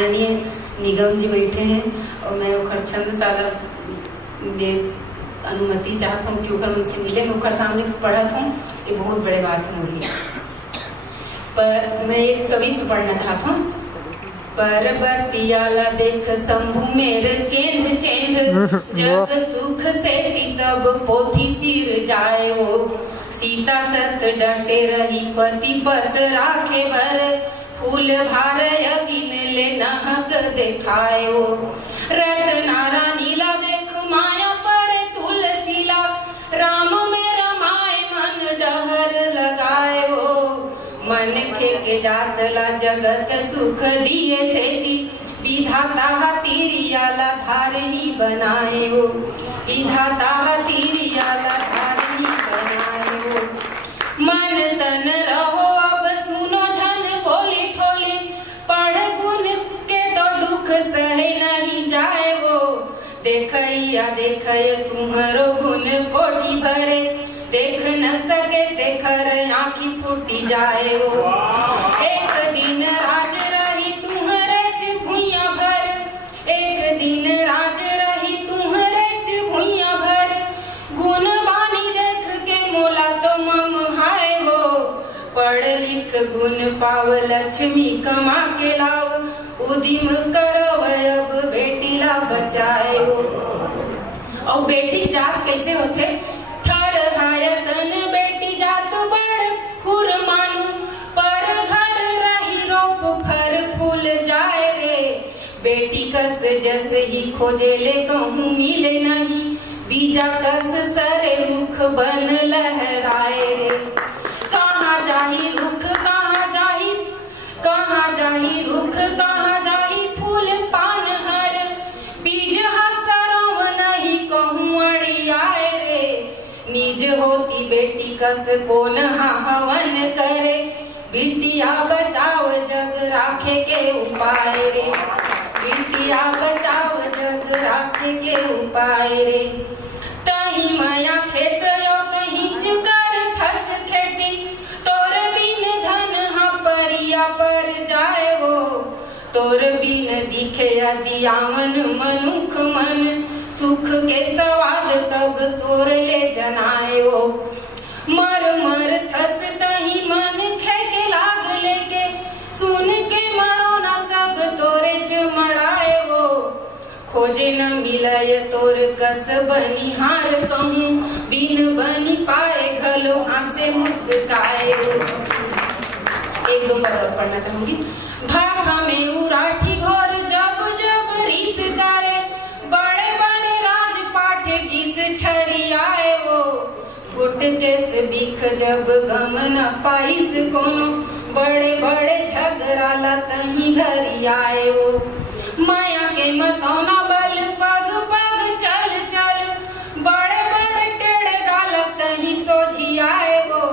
आदरणीय निगम जी बैठे हैं और मैं ओखर छंदशाला में अनुमति चाहता हूँ कि ओखर उनसे मिले। मैं ओखर सामने पढ़त हूँ, ये बहुत बड़े बात है मोर लिए। पर मैं एक कवित्व पढ़ना चाहता हूँ। परबतियाला देख शंभु मेरे चेंद चेंद, जग सुख से सब पोथी सिर जाए वो। सीता सत डटे रही पति पत राखे भर, फूल भार यगिन ले नहक देखाए वो। रत्ना रानीला देख माया पर तुलसीला, राम में रमाए मन डहर लगाए वो। मन के जातला जगत सुख दिए सेती, विधाता हतीरियाला धारणी बनाए वो। विधाता हतीरियाला धारणी बनाए वो। मन तन रहो अब सुनो झन बोली ठोली, पढ़ गुण के तो दुख सहे नहीं जाए वो। देखैया देखय तुम्हारो गुण कोठी भरे, देख न सके देखर आँखी फूटी जाए वो। एक दिन राज रही तुम्हारे भुइया भर, एक दिन राज रही तुम्हारे भुइया भर। गुण बानी देख के मोला तो मम हाय वो। पढ़ लिख गुण पाव लक्ष्मी कमा के लाव, उदिम करो अब बेटी ला बचाए वो। और बेटी जात कैसे होते? थर हायसन बेटी जात बड़ फुर मानू, पर घर रही रोप फर फूल जाए रे। बेटी कस जस ही खोजे ले कहूँ मिले नहीं, बीजा कस सरे रुख बन लहराए रे। कहाँ जाही रुख कहाँ जाही, कहाँ जाही रुख कहाँ जाही फूल पान हर, बीज हसरो नहीं कहूँ अड़ियाए रे। निज होती बेटी कस कोन हवन करे, बिटिया बचाव जग राखे के उपाय रे। बिटिया बचाव जग राखे के उपाय रे। तही माया खेत यो तही चुकर थस खेती, तोर बिन धन हा परिया पर जाए वो। तोर बिन दिखे यदि आमन मनुख मन, सुख के स्वाद तब तोर ले जनाए वो। मर मर थस तही मन खे के लाग लेके, सुन के मड़ो न सब तोरे चमड़ाए वो। खोजे न मिलय तोर कस बनिहार कहूँ, बिन बनी पाए घलो हासे मुस्काए वो। एक दो पद पढ़ना चाहूंगी। भाभा में उराठी घोर जब जब रीस करे, बड़े बड़े राजपाठ किस छरियाए वो। फुट के से बिख जब गम न पाइस कोनो, बड़े बड़े झगड़ा लतही घरी आए वो। माया के मतौना बल पग पग चल चल, बड़े बड़े टेढ़े गालत तही सोझी आए वो।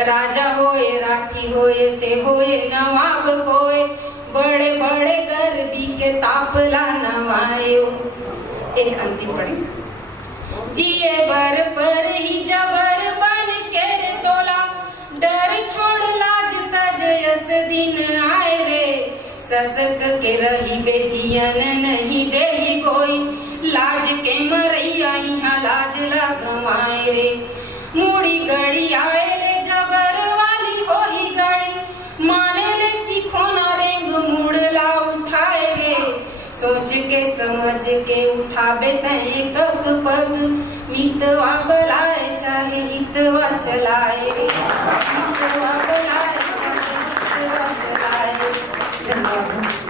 राजा होए राठी होए ते होए नवाब कोए, बड़े बड़े गर्वी के तापला नवाए वो। एक अंतिम पढ़ी। जिए बर पर ही जबर बन के रे तोला, डर छोड़ लाज तज यस दिन आए रे। ससक के रही बेजियन नहीं देही कोई, लाज के मरैया यहाँ लाज लगवाए रे। मुड़ी गड़ी आए ले जबर वाली हो ही गड़ी, माने ले सीखो ना रेंग मुड़ला उठाए रे। सोच के समझ के उठाबे तय कक पग, मितवा बलाए चाहे हितवा चलाए। मितवा बलाए चाहे हितवा चलाए। धन्यवाद।